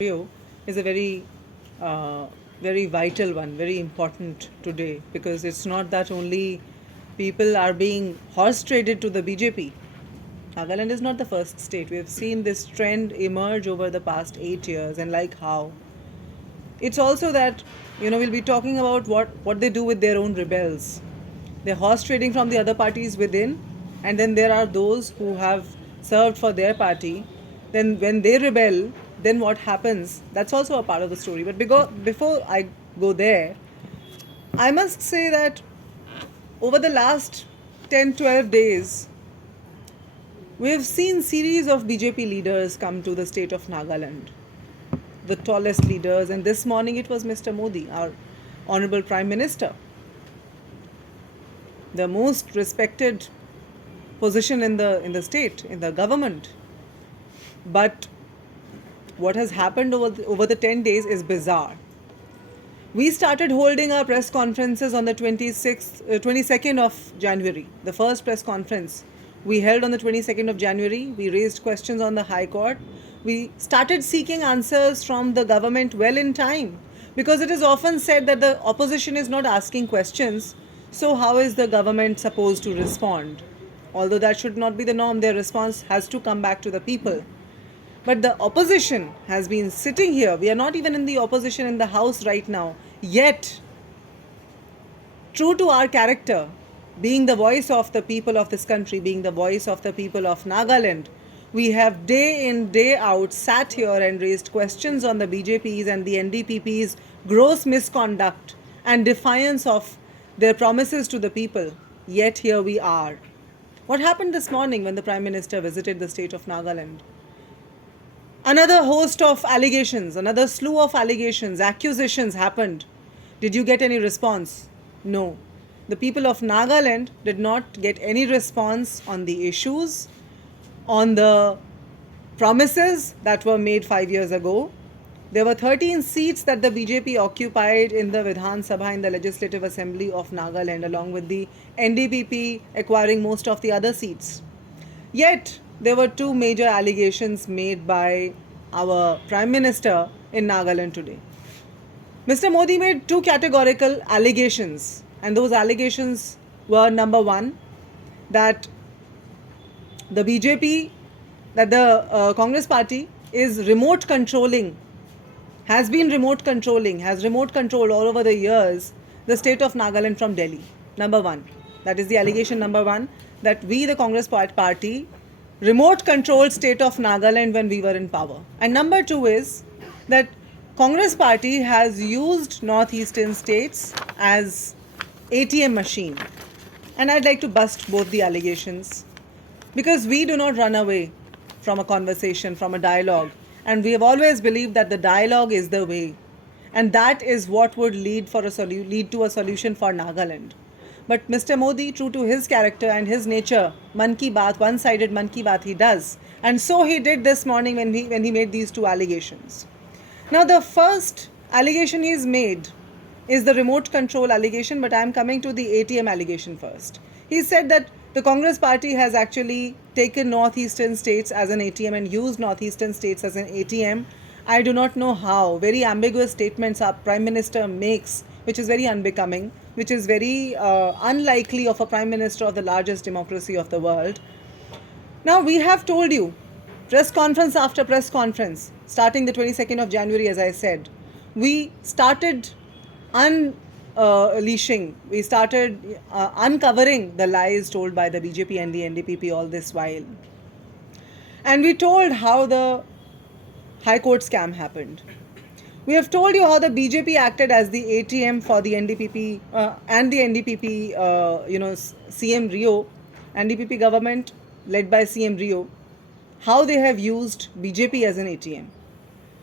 scenario is a uh, very vital one, very important today, because it's not that only people are being horse traded to the BJP. Nagaland is not the first state. We have seen this trend emerge over the past 8 years, and like how. It's also that, we'll be talking about what they do with their own rebels. They're horse trading from the other parties within, and then there are those who have served for their party. Then, when they rebel, then what happens? That's also a part of the story. But before I go there, I must say that over the last 10 12 days, we have seen series of BJP leaders come to the state of Nagaland, the tallest leaders, and this morning it was Mr. Modi, our honorable Prime Minister, the most respected position in the state, in the government. But what has happened over the 10 days is bizarre. We started holding our press conferences on the 22nd of January. The first press conference we held on the 22nd of January. We raised questions on the High Court. We started seeking answers from the government well in time, because it is often said that the opposition is not asking questions. So, how is the government supposed to respond? Although that should not be the norm, their response has to come back to the people. But the opposition has been sitting here. We are not even in the opposition in the house right now. Yet, true to our character, being the voice of the people of this country, being the voice of the people of Nagaland, we have day in, day out sat here and raised questions on the BJP's and the NDPP's gross misconduct and defiance of their promises to the people. Yet here we are. What happened this morning when the Prime Minister visited the state of Nagaland? Another host of allegations, another slew of allegations, accusations happened. Did you get any response? No. The people of Nagaland did not get any response on the issues, on the promises that were made 5 years ago. There were 13 seats that the BJP occupied in the Vidhan Sabha, in the Legislative Assembly of Nagaland, along with the NDPP acquiring most of the other seats. Yet, there were two major allegations made by our Prime Minister in Nagaland today. Mr. Modi made two categorical allegations, and those allegations were: number one, that the BJP, that the Congress party is remote controlling, has remote controlled all over the years the state of Nagaland from Delhi. Number one. That is the allegation number one, that we, the Congress party, remote controlled state of Nagaland when we were in power. And number two is that Congress party has used northeastern states as ATM machine. And I'd like to bust both the allegations, because we do not run away from a conversation, from a dialogue. And we have always believed that the dialogue is the way. And that is what would lead to a solution for Nagaland. But Mr. Modi, true to his character and his nature, Man Ki Baat, one-sided Man Ki Baat he does. And so he did this morning when he made these two allegations. Now, the first allegation he's made is the remote control allegation, but I am coming to the ATM allegation first. He said that the Congress party has actually taken northeastern states as an ATM and used northeastern states as an ATM. I do not know how. Very ambiguous statements our Prime Minister makes, which is very unbecoming, which is very unlikely of a Prime Minister of the largest democracy of the world. Now, we have told you, press conference after press conference, starting the 22nd of January, as I said, we started we started uncovering the lies told by the BJP and the NDPP all this while. And we told how the High Court scam happened. We have told you how the BJP acted as the ATM for the NDPP and the NDPP, CM Rio, NDPP government led by CM Rio, how they have used BJP as an ATM.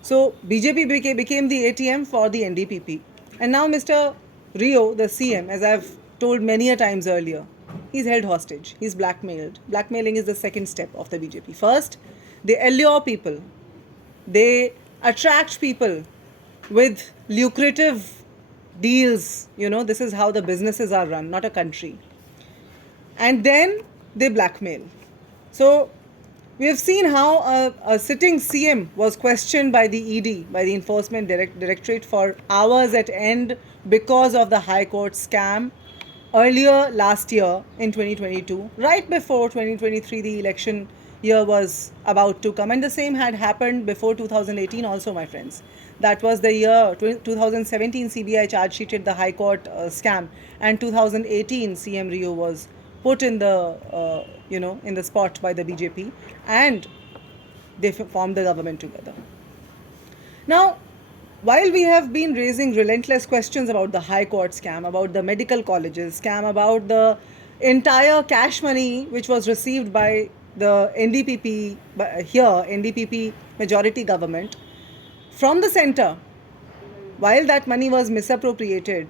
So BJP became the ATM for the NDPP. And now Mr. Rio, the CM, as I've told many a times earlier, he's held hostage. He's blackmailed. Blackmailing is the second step of the BJP. First, they allure people. They attract people with lucrative deals. This is how the businesses are run, not a country. And then they blackmail. So We have seen how a sitting CM was questioned by the ED, by the Enforcement Directorate, for hours at end because of the High Court scam earlier last year in 2022, right before 2023, the election year was about to come. And the same had happened before 2018 also, my friends. That was the year 2017 CBI charge sheeted the High Court scam, and 2018 CM Rio was put in the in the spot by the BJP, and they formed the government together. Now, while we have been raising relentless questions about the High Court scam, about the medical colleges scam, about the entire cash money which was received by the NDPP here, NDPP majority government from the center, while that money was misappropriated,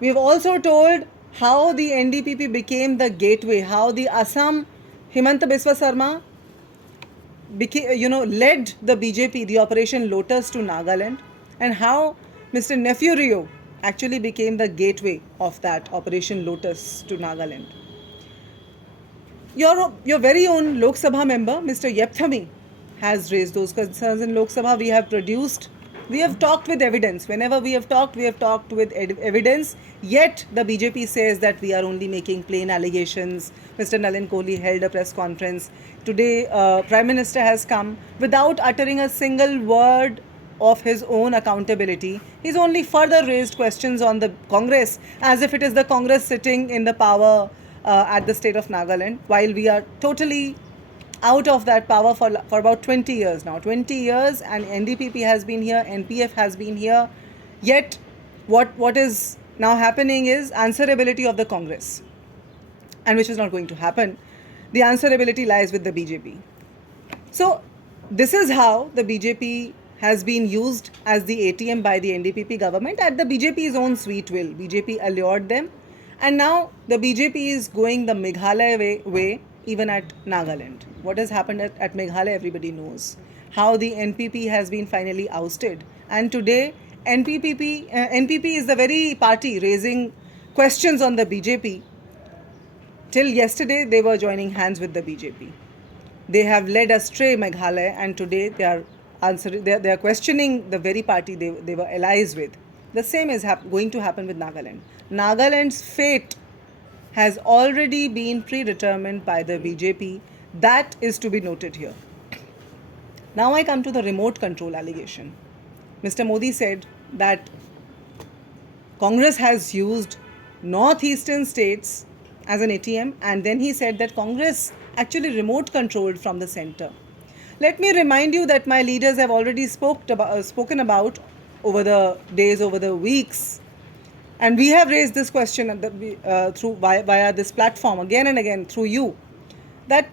we've also told how the NDPP became the gateway, how the Assam Himanta Biswa Sarma led the BJP, the Operation Lotus, to Nagaland, and how Mr. Nephew Rio actually became the gateway of that Operation Lotus to Nagaland. Your very own Lok Sabha member, Mr. Yepthami, has raised those concerns in Lok Sabha. We have talked with evidence. Whenever we have talked with evidence. Yet the BJP says that we are only making plain allegations. Mr. Nalin Kohli held a press conference today. Prime Minister has come without uttering a single word of his own accountability. He's only further raised questions on the Congress, as if it is the Congress sitting in the power at the state of Nagaland, while we are totally out of that power for about 20 years now. 20 years, and NDPP has been here, NPF has been here. Yet what is now happening is answerability of the Congress, and which is not going to happen. The answerability lies with the BJP. So this is how the BJP has been used as the ATM by the NDPP government at the BJP's own sweet will. BJP allured them, and now the BJP is going the Meghalaya way even at Nagaland. What has happened at Meghalaya, everybody knows. How the NPP has been finally ousted. And today, NPP is the very party raising questions on the BJP. Till yesterday, they were joining hands with the BJP. They have led astray Meghalaya, and today they are questioning the very party they were allies with. The same is going to happen with Nagaland. Nagaland's fate has already been predetermined by the BJP. That is to be noted here. Now I come to the remote control allegation. Mr. Modi said that Congress has used northeastern states as an ATM, and then he said that Congress actually remote controlled from the center. Let me remind you that my leaders have already spoken about over the days, over the weeks, and we have raised this question via this platform again and again through you, that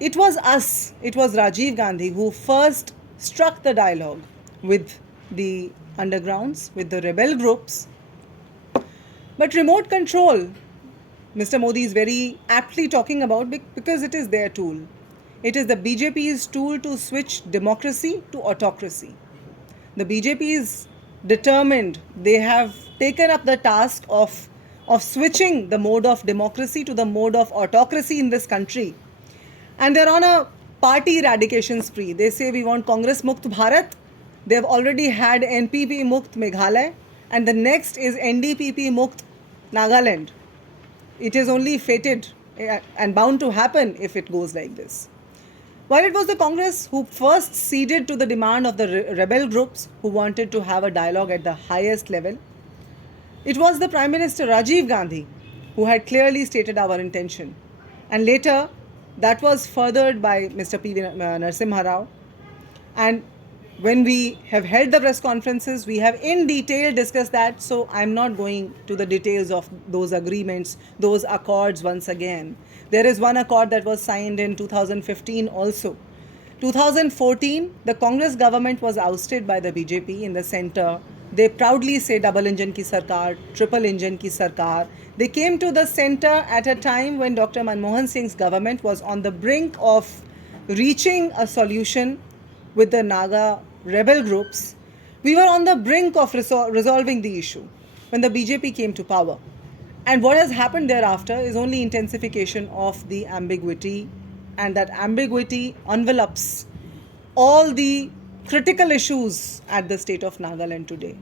it was us, it was Rajiv Gandhi who first struck the dialogue with the undergrounds, with the rebel groups. But remote control, Mr. Modi is very aptly talking about, because it is their tool. It is the BJP's tool to switch democracy to autocracy. The BJP is determined. They have taken up the task of switching the mode of democracy to the mode of autocracy in this country. And they're on a party eradication spree. They say we want Congress Mukt Bharat. They've already had NPP Mukt Meghalaya, and the next is NDPP Mukt Nagaland. It is only fated and bound to happen if it goes like this. While it was the Congress who first ceded to the demand of the rebel groups who wanted to have a dialogue at the highest level, it was the Prime Minister Rajiv Gandhi who had clearly stated our intention. And later, that was furthered by Mr. P. Narasimha Rao. And when we have held the press conferences, we have in detail discussed that. So I'm not going to the details of those agreements, those accords once again. There is one accord that was signed in 2015 also. 2014, the Congress government was ousted by the BJP in the center. They proudly say double engine ki sarkar, triple engine ki sarkar. They came to the center at a time when Dr. Manmohan Singh's government was on the brink of reaching a solution with the Naga rebel groups. We were on the brink of resolving the issue when the BJP came to power. And what has happened thereafter is only intensification of the ambiguity and that ambiguity envelops all the critical issues at the state of Nagaland today.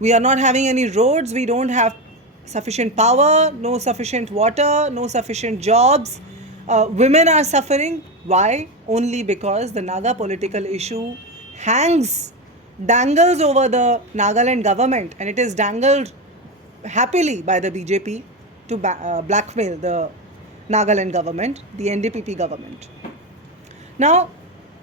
We are not having any roads, we don't have sufficient power, no sufficient water, no sufficient jobs. Women are suffering. Why? Only because the Naga political issue dangles over the Nagaland government, and it is dangled happily by the BJP to blackmail the Nagaland government, the NDPP government. Now,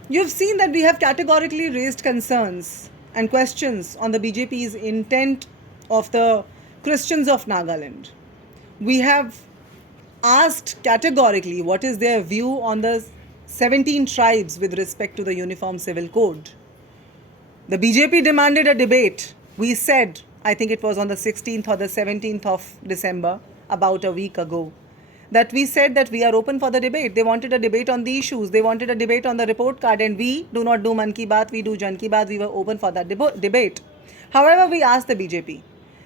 you've seen that we have categorically raised concerns and questions on the BJP's intent of the Christians of Nagaland. We have asked categorically what is their view on the 17 tribes with respect to the Uniform Civil Code. The BJP demanded a debate. We said, I think it was on the 16th or the 17th of December, about a week ago, that we said that we are open for the debate. They wanted a debate on the issues. They wanted a debate on the report card, and we do not do Man Ki Baat, we do Jan Ki Baat. We were open for that debate. However, we asked the BJP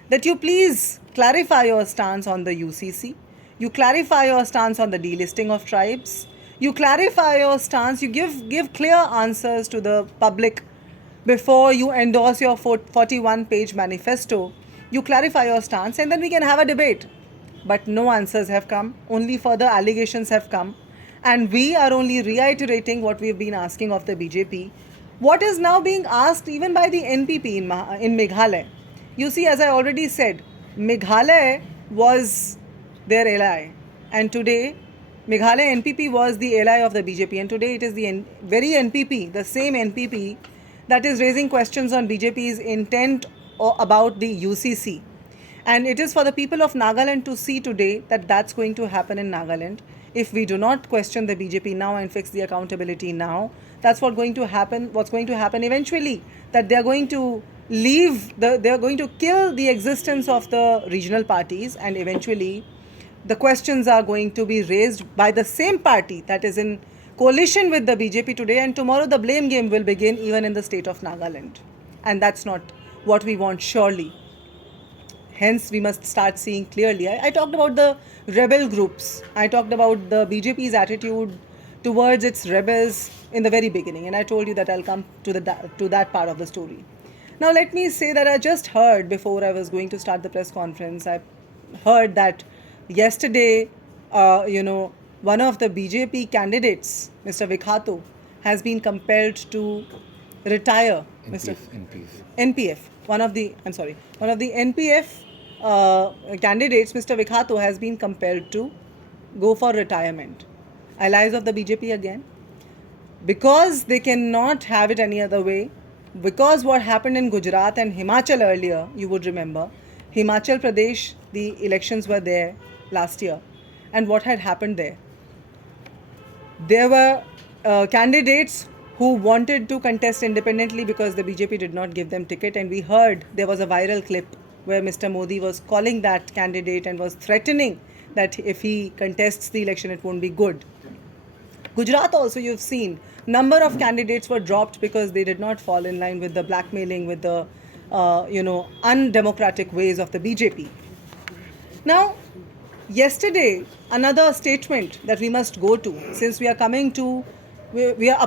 that you please clarify your stance on the UCC. You clarify your stance on the delisting of tribes. You clarify your stance. You give clear answers to the public before you endorse your 41-page manifesto. You clarify your stance, and then we can have a debate. But no answers have come, only further allegations have come, and we are only reiterating what we've been asking of the BJP. What is now being asked even by the NPP in Meghalaya? You see, as I already said, Meghalaya was their ally, and today Meghalaya NPP was the ally of the BJP, and today it is the very NPP, the same NPP, that is raising questions on BJP's intent about the UCC. And it is for the people of Nagaland to see today that that's going to happen in Nagaland. If we do not question the BJP now and fix the accountability now, that's what's going to happen eventually. That they're going to they're going to kill the existence of the regional parties, and eventually the questions are going to be raised by the same party that is in coalition with the BJP today, and tomorrow the blame game will begin even in the state of Nagaland. And that's not what we want, surely. Hence, we must start seeing clearly. I talked about the rebel groups. I talked about the BJP's attitude towards its rebels in the very beginning, and I told you that I'll come to that part of the story. Now, let me say that I just heard, before I was going to start the press conference, I heard that yesterday, one of the BJP candidates, Mr. Vikhato, has been compelled to retire. NPF. One of the NPF candidates, Mr. Vikhato, has been compelled to go for retirement. Allies of the BJP again, because they cannot have it any other way. Because what happened in Gujarat and Himachal earlier, you would remember, Himachal Pradesh, the elections were there last year, and what had happened there? There were candidates who wanted to contest independently because the BJP did not give them ticket, and we heard there was a viral clip where Mr. Modi was calling that candidate and was threatening that if he contests the election, it won't be good. Gujarat also, you've seen, number of candidates were dropped because they did not fall in line with the blackmailing, with the undemocratic ways of the BJP. Now, yesterday, another statement that we must go to, since we are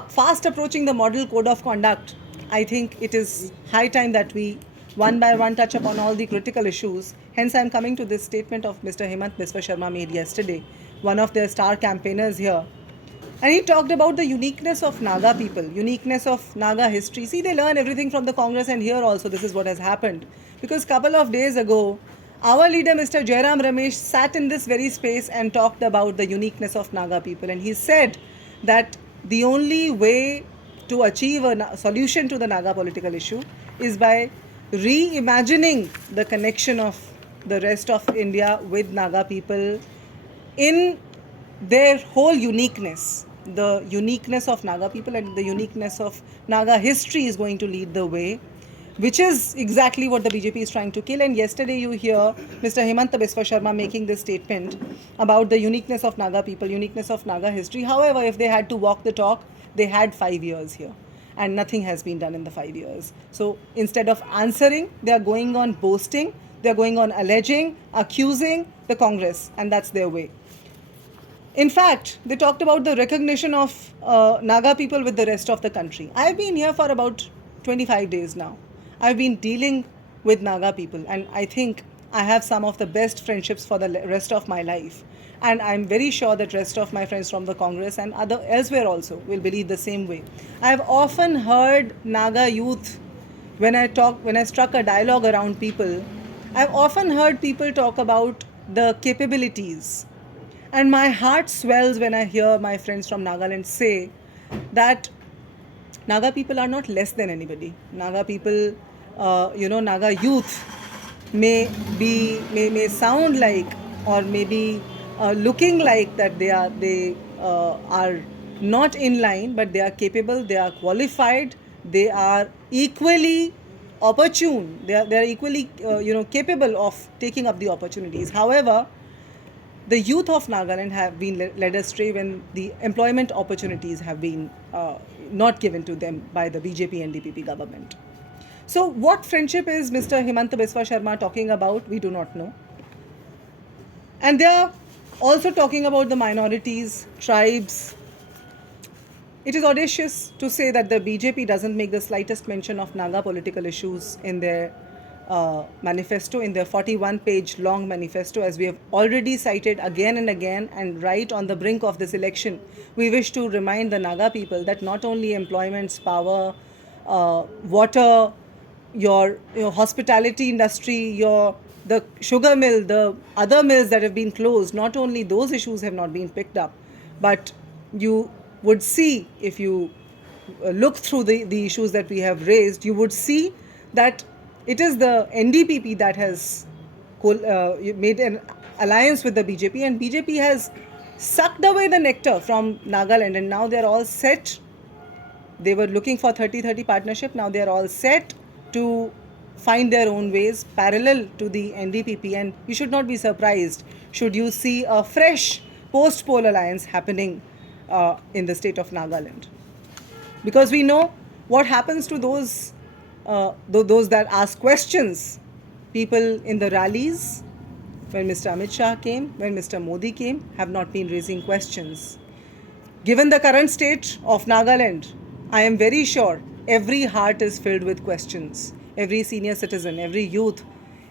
fast approaching the model code of conduct. I think it is high time that we one by one touch upon all the critical issues. Hence, I am coming to this statement of Mr. Hemant Biswa Sharma made yesterday, one of their star campaigners here. And he talked about the uniqueness of Naga people, uniqueness of Naga history. See, they learn everything from the Congress, and here also this is what has happened. Because a couple of days ago, our leader, Mr. Jairam Ramesh, sat in this very space and talked about the uniqueness of Naga people. And he said that the only way to achieve a solution to the Naga political issue is by reimagining the connection of the rest of India with Naga people in their whole uniqueness. The uniqueness of Naga people and the uniqueness of Naga history is going to lead the way, which is exactly what the BJP is trying to kill. And yesterday you hear Mr. Hemanta Biswa Sharma making this statement about the uniqueness of Naga people, uniqueness of Naga history. However, if they had to walk the talk, they had 5 years here, and nothing has been done in the 5 years. So instead of answering, they are going on boasting, they are going on alleging, accusing the Congress, and that's their way. In fact, they talked about the recognition of Naga people with the rest of the country. I've been here for about 25 days now. I've been dealing with Naga people, and I think I have some of the best friendships for the rest of my life. And I'm very sure that rest of my friends from the Congress and other elsewhere also will believe the same way. I've often heard Naga youth when I struck a dialogue around people. I've often heard people talk about the capabilities, and my heart swells when I hear my friends from Nagaland say that Naga people are not less than anybody. Naga people, Naga youth may sound like, or maybe looking like that they are not in line, but they are capable, they are qualified, they are equally opportune, they are equally capable of taking up the opportunities. However, the youth of Nagaland have been led astray when the employment opportunities have been not given to them by the BJP and DPP government. So, what friendship is Mr. Himanta Biswa Sharma talking about? We do not know. And they are also talking about the minorities, tribes. It is audacious to say that the BJP doesn't make the slightest mention of Naga political issues in their manifesto, in their 41-page long manifesto, as we have already cited again and again. And right on the brink of this election, we wish to remind the Naga people that not only employments, power, water, your hospitality industry, the sugar mill, the other mills that have been closed, not only those issues have not been picked up, but you would see, if you look through the issues that we have raised, you would see that it is the NDPP that has made an alliance with the BJP, and BJP has sucked away the nectar from Nagaland, and now they're all set. They were looking for 30-30 partnership. Now they're all set to find their own ways parallel to the NDPP, and you should not be surprised should you see a fresh post-poll alliance happening in the state of Nagaland. Because we know what happens to those that ask questions. People in the rallies, when Mr. Amit Shah came, when Mr. Modi came, have not been raising questions. Given the current state of Nagaland, I am very sure every heart is filled with questions. Every senior citizen, every youth,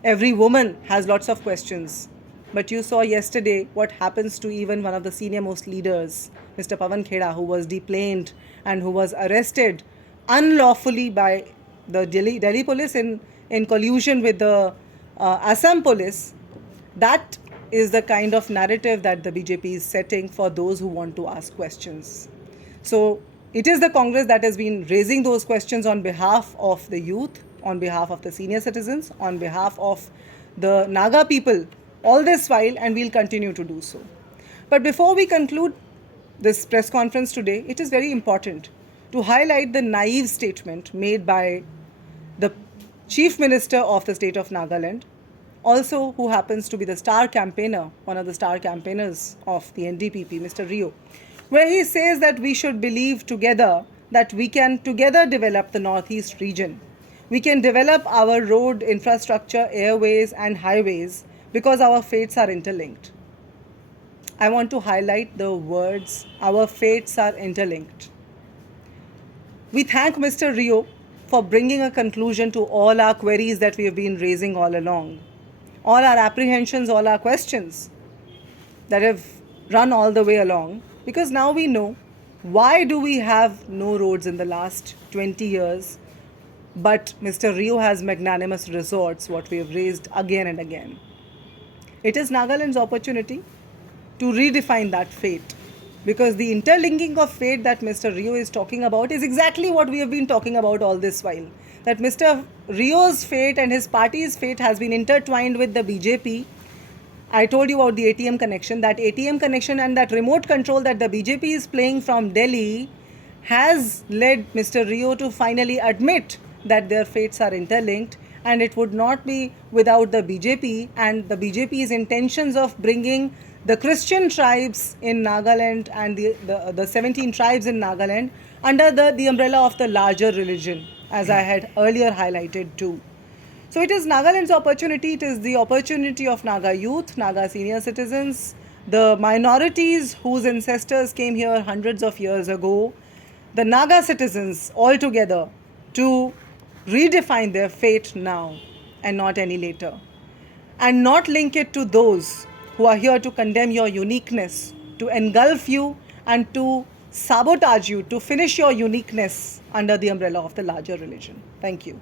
every woman has lots of questions. But you saw yesterday what happens to even one of the senior most leaders, Mr. Pawan Kheda, who was deplaned and who was arrested unlawfully by the Delhi police in collusion with the Assam police. That is the kind of narrative that the BJP is setting for those who want to ask questions. So it is the Congress that has been raising those questions on behalf of the youth, on behalf of the senior citizens, on behalf of the Naga people all this while, and we'll continue to do so. But before we conclude this press conference today, it is very important to highlight the naive statement made by the Chief Minister of the state of Nagaland, also who happens to be the star campaigner, one of the star campaigners of the NDPP, Mr. Rio, where he says that we should believe together that we can together develop the northeast region. We can develop our road infrastructure, airways and highways because our fates are interlinked. I want to highlight the words, our fates are interlinked. We thank Mr. Rio for bringing a conclusion to all our queries that we have been raising all along, all our apprehensions, all our questions that have run all the way along, because now we know why do we have no roads in the last 20 years, but Mr. Rio has magnanimous resorts, what we have raised again and again. It is Nagaland's opportunity to redefine that fate, because the interlinking of fate that Mr. Rio is talking about is exactly what we have been talking about all this while. That Mr. Rio's fate and his party's fate has been intertwined with the BJP. I told you about the ATM connection. That ATM connection and that remote control that the BJP is playing from Delhi has led Mr. Rio to finally admit that their fates are interlinked, and it would not be without the BJP and the BJP's intentions of bringing the Christian tribes in Nagaland and the 17 tribes in Nagaland under the umbrella of the larger religion, as I had earlier highlighted too. So it is Nagaland's opportunity, it is the opportunity of Naga youth, Naga senior citizens, the minorities whose ancestors came here hundreds of years ago, the Naga citizens all together to redefine their fate now and not any later. And not link it to those who are here to condemn your uniqueness, to engulf you and to sabotage you, to finish your uniqueness under the umbrella of the larger religion. Thank you.